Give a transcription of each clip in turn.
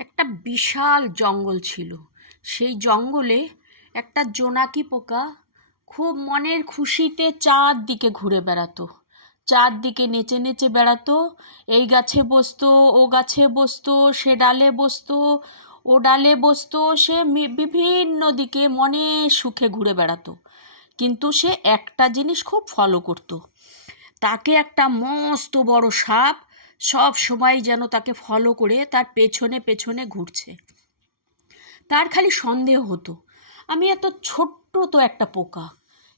একটা বিশাল জঙ্গল ছিল। সেই জঙ্গলে একটা জোনাকি পোকা খুব মনের খুশিতে চারদিকে ঘুরে বেড়াতো, চারদিকে নেচে নেচে বেড়াতো। এই গাছে বসতো, ও গাছে বসতো, সে ডালে বসতো, ও ডালে বসতো। সে বিভিন্ন দিকে মনে সুখে ঘুরে বেড়াতো, কিন্তু সে একটা জিনিস খুব ফলো করতো। তাকে একটা মস্ত বড় সাপ সব সময় যেন তাকে ফলো করে তার পেছনে পেছনে ঘুরছে। তার খালি সন্দেহ হতো, আমি এত ছোট্ট তো একটা পোকা,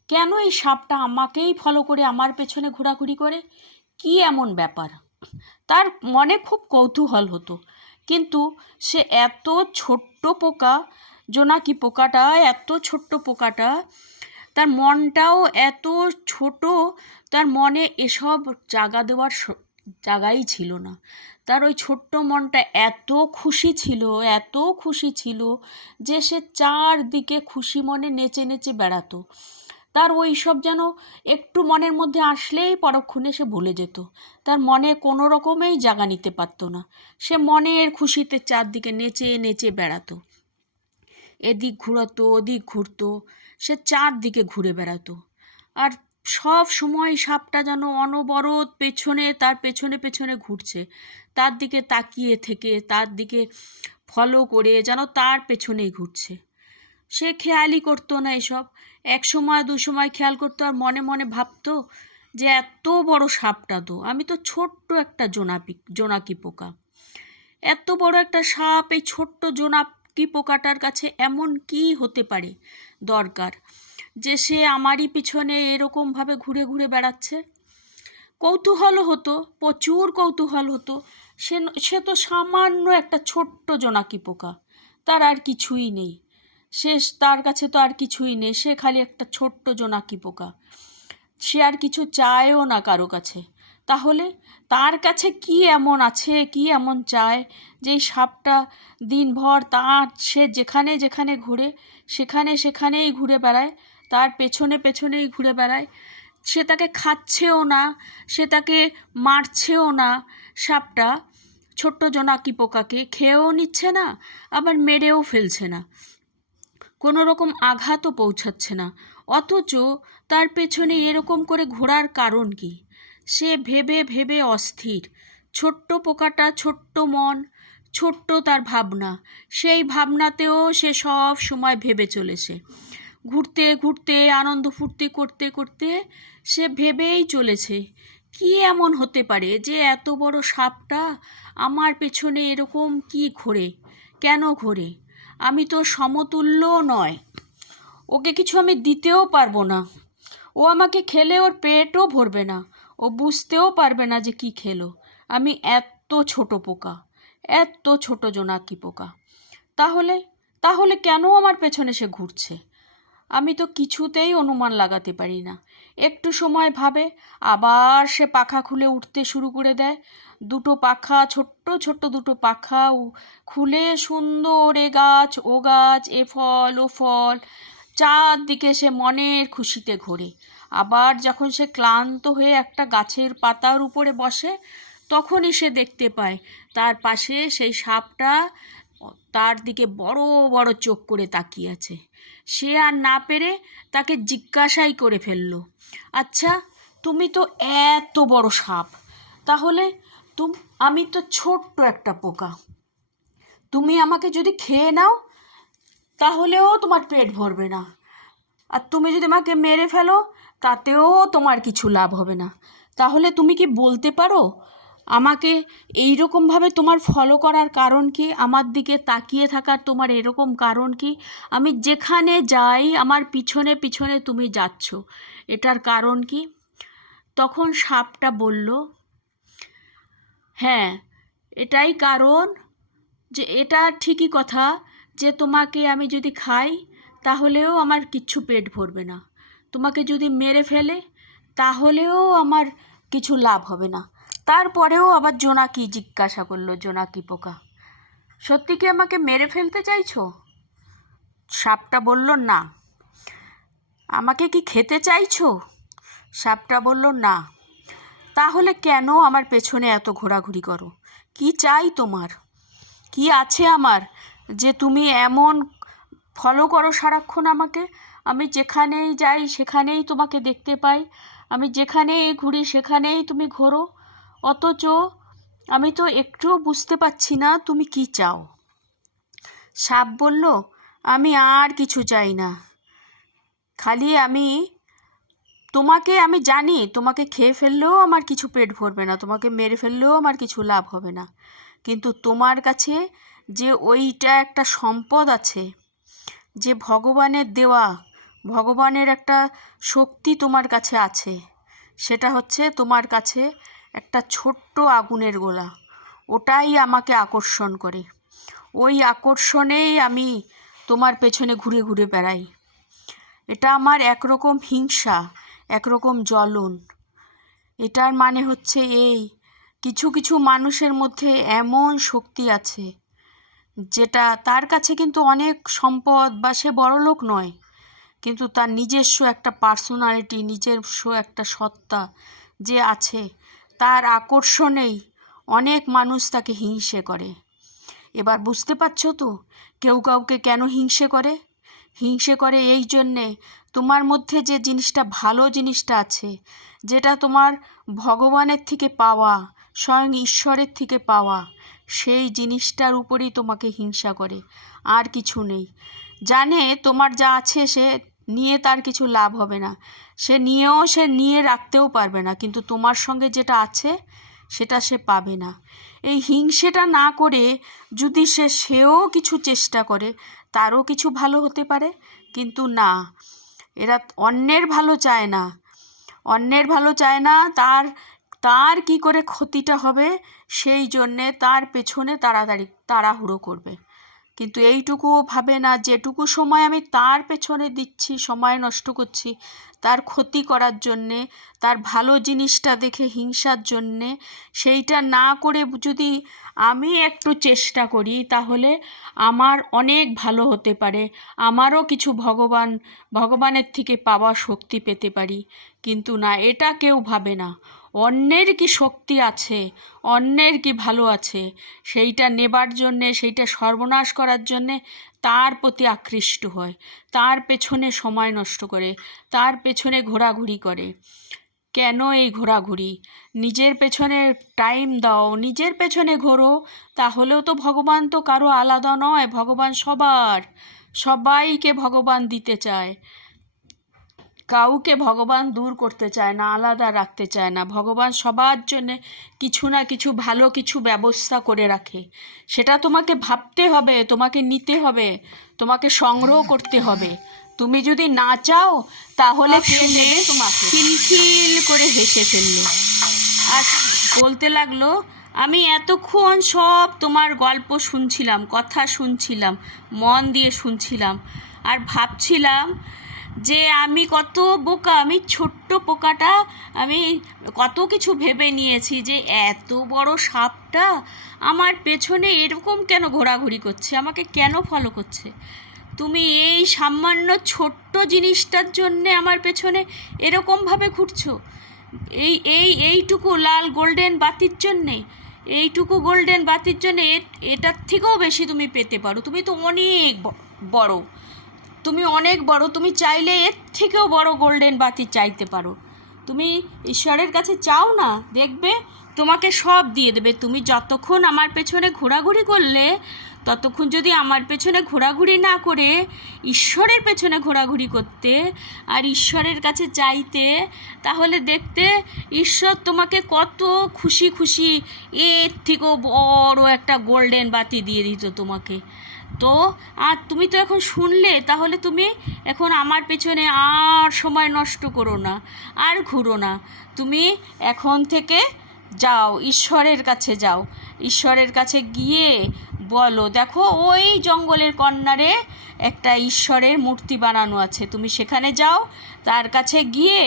কেন এই সাপটা আমাকেই ফলো করে আমার পেছনে ঘোরাঘুরি করে? কি এমন ব্যাপার? তার মনে খুব কৌতূহল হতো। কিন্তু সে এত ছোট্ট পোকা, জোনাকি পোকাটা, এত ছোট্ট পোকাটা, তার মনটাও এত ছোট, তার মনে এসব জাগা দেওয়ার জায়গাই ছিল না। তার ওই ছোট্ট মনটা এত খুশি ছিল, এত খুশি ছিল যে সে চারদিকে খুশি মনে নেচে নেচে বেড়াতো। তার ওই সব যেন একটু মনের মধ্যে আসলেই পরক্ষণে সে ভুলে যেত। তার মনে কোনো রকমেই জাগা নিতে পারতো না। সে মনের খুশিতে চারদিকে নেচে নেচে বেড়াতো, এদিক ঘুরাতো ওদিক ঘুরতো, সে চারদিকে ঘুরে বেড়াতো। আর সব সময় সাপটা যেন অনবরত পেছনে, তার পেছনে পেছনে ঘুরছে, তার দিকে তাকিয়ে থেকে তার দিকে ফলো করে যেন তার পেছনেই ঘুরছে। সে খেয়ালই করতো না এসব। এক সময় দু সময় খেয়াল করতো, আর মনে মনে ভাবতো যে এত বড় সাপটা তো, আমি তো ছোট্ট একটা জোনাকি পোকা। এত বড় একটা সাপ এই ছোট্ট জোনাকি পোকাটার কাছে এমন কি হতে পারে দরকার যে সে আমারই পিছনে এরকমভাবে ঘুরে ঘুরে বেড়াচ্ছে? কৌতূহল হতো, প্রচুর কৌতূহল হতো। সে সে তো সামান্য একটা ছোট্ট জোনাকি পোকা, তার আর কিছুই নেই। সে, তার কাছে তো আর কিছুই নেই, সে খালি একটা ছোট্ট জোনাকি পোকা। সে আর কিছু চায়ও না কারো কাছে। তাহলে তার কাছে কি এমন আছে, কি এমন চায় যে এই সাপটা দিনভর তার, সে যেখানে যেখানে ঘুরে সেখানে সেখানেই ঘুরে বেড়ায়, তার পেছনে পেছনেই ঘুরে বেড়ায়? সে তাকে খাচ্ছেও না, সে তাকে মারছেও না। সাপটা ছোট্ট জোনাকি পোকাকে খেয়েও নিচ্ছে না, আবার মেরেও ফেলছে না, কোনো রকম আঘাতও পৌঁছাচ্ছে না। অথচ তার পেছনে এরকম করে ঘোরার কারণ কি? সে ভেবে ভেবে অস্থির। ছোট্ট পোকাটা, ছোট্ট মন, ছোট্ট তার ভাবনা, সেই ভাবনাতেও সে সব সময় ভেবে চলেছে। ঘুরতে ঘুরতে আনন্দ ফুর্তি করতে করতে সে ভেবেই চলেছে, কি এমন হতে পারে যে এত বড় সাপটা আমার পেছনে এরকম কি ঘোরে, কেন ঘোরে? আমি তো সমতুল্য নয়, ওকে কিছু আমি দিতেও পারবো না, ও আমাকে খেলে ওর পেটও ভরবে না, ও বুঝতেও পারবে না যে কি খেলো। আমি এত ছোট পোকা, এত ছোট জোনাকি পোকা, তাহলে তাহলে কেন আমার পেছনে সে ঘুরছে? আমি তো কিছুতেই অনুমান লাগাতে পারি না। একটু সময় ভাবে, আবার সে পাখা খুলে উঠতে শুরু করে দেয়। দুটো পাখা, ছোট্ট ছোট্ট দুটো পাখা খুলে সুন্দর এ গাছ ও গাছ, এ ফল ও ফল, চারদিকে সে মনের খুশিতে ঘোরে। আবার যখন সে ক্লান্ত হয়ে একটা গাছের পাতার উপরে বসে, তখনই সে দেখতে পায় তার পাশে সেই সাপটা তার দিকে বড় বড় চোখ করে তাকিয়ে আছে। সে আর না পেরে তাকে জিজ্ঞাসাই করে ফেলল, আচ্ছা, তুমি তো এত বড় সাপ, তাহলে আমি তো ছোট্ট একটা পোকা, তুমি আমাকে যদি খেয়ে নাও তাহলেও তোমার পেট ভরবে না, আর তুমি যদি আমাকে মেরে ফেলো তাতেও তোমার কিছু লাভ হবে না। তাহলে তুমি কি বলতে পারো আমাকে এই রকমভাবে তোমার ফলো করার কারণ কি? আমার দিকে তাকিয়ে থাকার তোমার এরকম কারণ কি? আমি যেখানে যাই আমার পিছনে পিছনে তুমি যাচ্ছ, এটার কারণ কি? তখন সাপটা বলল, হ্যাঁ, এটাই কারণ, যে এটা ঠিকই কথা যে তোমাকে আমি যদি খাই তাহলেও আমার কিচ্ছু পেট ভরবে না, তোমাকে যদি মেরে ফেলে তাহলেও আমার কিছু লাভ হবে না। তারপরেও আবার জোনাকি জিজ্ঞাসা করলো, জোনাকি পোকা, সত্যি কি আমাকে মেরে ফেলতে চাইছো? সাপটা বলল, না। আমাকে কি খেতে চাইছো? সাপটা বলল, না। তাহলে কেন আমার পেছনে এত ঘোরাঘুরি করো? কি চাই তোমার? কি আছে আমার যে তুমি এমন ফলো করো সারাক্ষণ আমাকে? আমি যেখানেই যাই সেখানেই তোমাকে দেখতে পাই, আমি যেখানেই ঘুরি সেখানেই তুমি ঘোরো, অথচ আমি তো একটুও বুঝতে পারছি না তুমি কি চাও। সাপ বলল, আমি আর কিছু চাই না, খালি আমি জানি তোমাকে খেয়ে ফেললেও আমার কিছু পেট ভরবে না, তোমাকে মেরে ফেললেও আমার কিছু লাভ হবে না, কিন্তু তোমার কাছে যে ওইটা একটা সম্পদ আছে, যে ভগবানের দেওয়া, ভগবানের একটা শক্তি তোমার কাছে আছে, সেটা হচ্ছে তোমার কাছে একটা ছোট্ট আগুনের গোলা, ওটাই আমাকে আকর্ষণ করে। ওই আকর্ষণেই আমি তোমার পেছনে ঘুরে ঘুরে বেড়াই। এটা আমার একরকম হিংসা, একরকম জ্বলন। এটার মানে হচ্ছে এই, কিছু কিছু মানুষের মধ্যে এমন শক্তি আছে যেটা তার কাছে কিন্তু অনেক সম্পদ বা সে বড়লোক নয়, কিন্তু তার নিজস্ব একটা পার্সোনালিটি, নিজস্ব একটা সত্তা যে আছে, তার আকর্ষণেই অনেক মানুষ তাকে হিংসে করে। এবার বুঝতে পারছো তো কেউ কাউকে কেন হিংসে করে? হিংসে করে এই জন্যে, তোমার মধ্যে যে জিনিসটা, ভালো জিনিসটা আছে, যেটা তোমার ভগবানের থেকে পাওয়া, স্বয়ং ঈশ্বরের থেকে পাওয়া, সেই জিনিসটার উপরেই তোমাকে হিংসা করে, আর কিছু নেই। জানে তোমার যা আছে সে নিয়ে তার কিছু লাভ হবে না, সে নিয়ে রাখতেও পারবে না, কিন্তু তোমার সঙ্গে যেটা আছে সেটা সে পাবে না। এই হিংসেটা না করে যদি সেও কিছু চেষ্টা করে, তারও কিছু ভালো হতে পারে, কিন্তু না, এরা অন্যের ভালো চায় না, অন্যের ভালো চায় না, তার কি করে ক্ষতিটা হবে সেই জন্যে তার পেছনে তাড়াহুড়ো করবে। কিন্তু এইটুকুও ভাবে না, যেটুকু সময় আমি তার পেছনে দিচ্ছি, সময় নষ্ট করছি তার ক্ষতি করার জন্যে, তার ভালো জিনিসটা দেখে হিংসার জন্যে, সেইটা না করে যদি আমি একটু চেষ্টা করি তাহলে আমার অনেক ভালো হতে পারে, আমারও কিছু ভগবানের থেকে পাওয়া শক্তি পেতে পারি। কিন্তু না, এটা কেউ ভাবে না। অন্যের কি শক্তি আছে, অন্যের কি ভালো আছে, সেইটা নেবার জন্যে, সেইটা সর্বনাশ করার জন্যে তার প্রতি আকৃষ্ট হয়, তার পেছনে সময় নষ্ট করে, তার পেছনে ঘোরাঘুরি করে। কেন এই ঘোরাঘুরি? নিজের পেছনে টাইম দাও, নিজের পেছনে ঘোরো, তাহলেও তো ভগবান তো কারো আলাদা নয়, ভগবান সবাইকে ভগবান দিতে চায়, কাউকে ভগবান দূর করতে চায় না, আলাদা রাখতে চায় না। ভগবান সবার জন্যে কিছু না কিছু ভালো কিছু ব্যবস্থা করে রাখে, সেটা তোমাকে ভাবতে হবে, তোমাকে নিতে হবে, তোমাকে সংগ্রহ করতে হবে। তুমি যদি না চাও তাহলে শুনে তোমাকে খিলখিল করে হেসে ফেললো আর বলতে লাগলো, আমি এতক্ষণ সব তোমার গল্প শুনছিলাম, কথা শুনছিলাম, মন দিয়ে শুনছিলাম, আর ভাবছিলাম যে আমি কত বোকা, আমি ছোট্ট পোকাটা, আমি কত কিছু ভেবে নিয়েছি যে এত বড় সাপটা আমার পেছনে এরকম কেন ঘোরাঘুরি করছে, আমাকে কেন ফলো করছে। তুমি এই সামান্য ছোট্ট জিনিসটার জন্যে আমার পেছনে এরকমভাবে ঘুরছো, এইটুকু লাল গোল্ডেন বাতির জন্যে, এইটুকু গোল্ডেন বাতির জন্যে এটার থেকেও বেশি তুমি পেতে পারো। তুমি তো অনেক বড়, তুমি অনেক বড়, তুমি চাইলে এর থেকেও বড় গোল্ডেন বাতি চাইতে পারো। তুমি ঈশ্বরের কাছে চাও না, দেখবে তোমাকে সব দিয়ে দেবে। তুমি যতক্ষণ আমার পেছনে ঘোরাঘুরি করলে, ততক্ষণ যদি আমার পেছনে ঘোরাঘুরি না করে ঈশ্বরের পেছনে ঘোরাঘুরি করতে আর ঈশ্বরের কাছে চাইতে, তাহলে দেখতে ঈশ্বর তোমাকে কত খুশি খুশি এর থেকেও বড় একটা গোল্ডেন বাতি দিয়ে দিত তোমাকে। তো আর তুমি তো এখন শুনলে, তাহলে তুমি এখন আমার পেছনে আর সময় নষ্ট করো না, আর ঘুরো না, তুমি এখন থেকে যাও, ঈশ্বরের কাছে যাও, ঈশ্বরের কাছে গিয়ে বলো, দেখো ওই জঙ্গলের কর্নারে একটা ঈশ্বরের মূর্তি বানানো আছে, তুমি সেখানে যাও, তার কাছে গিয়ে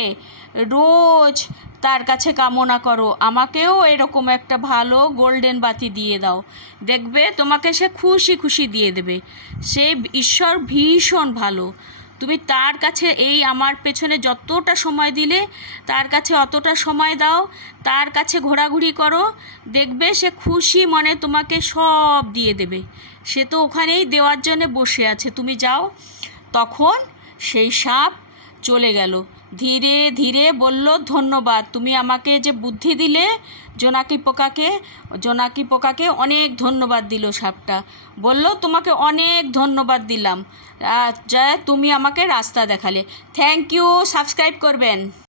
রোজ তার কাছে কামনা করো, আমাকেও এরকম একটা ভালো গোল্ডেন বাতি দিয়ে দাও, দেখবে তোমাকে সে খুশি খুশি দিয়ে দেবে। সে ঈশ্বর ভীষণ ভালো, তুমি তার কাছে এই আমার পেছনে যতটা সময় দিলে তার কাছে অতটা সময় দাও, তার কাছে ঘোরাঘুরি করো, দেখবে সে খুশি মনে তোমাকে সব দিয়ে দেবে। সে তো ওখানেই দেওয়ার জন্যে বসে আছে, তুমি যাও। তখন সেই সাপ চলে গেল, ধীরে ধীরে বলল, ধন্যবাদ, তুমি আমাকে যে বুদ্ধি দিলে। জোনাকি পোকাকে অনেক ধন্যবাদ দিল সাপটা, বলল তোমাকে অনেক ধন্যবাদ দিলাম, যা তুমি আমাকে রাস্তা দেখালে। থ্যাংক ইউ, সাবস্ক্রাইব করবেন।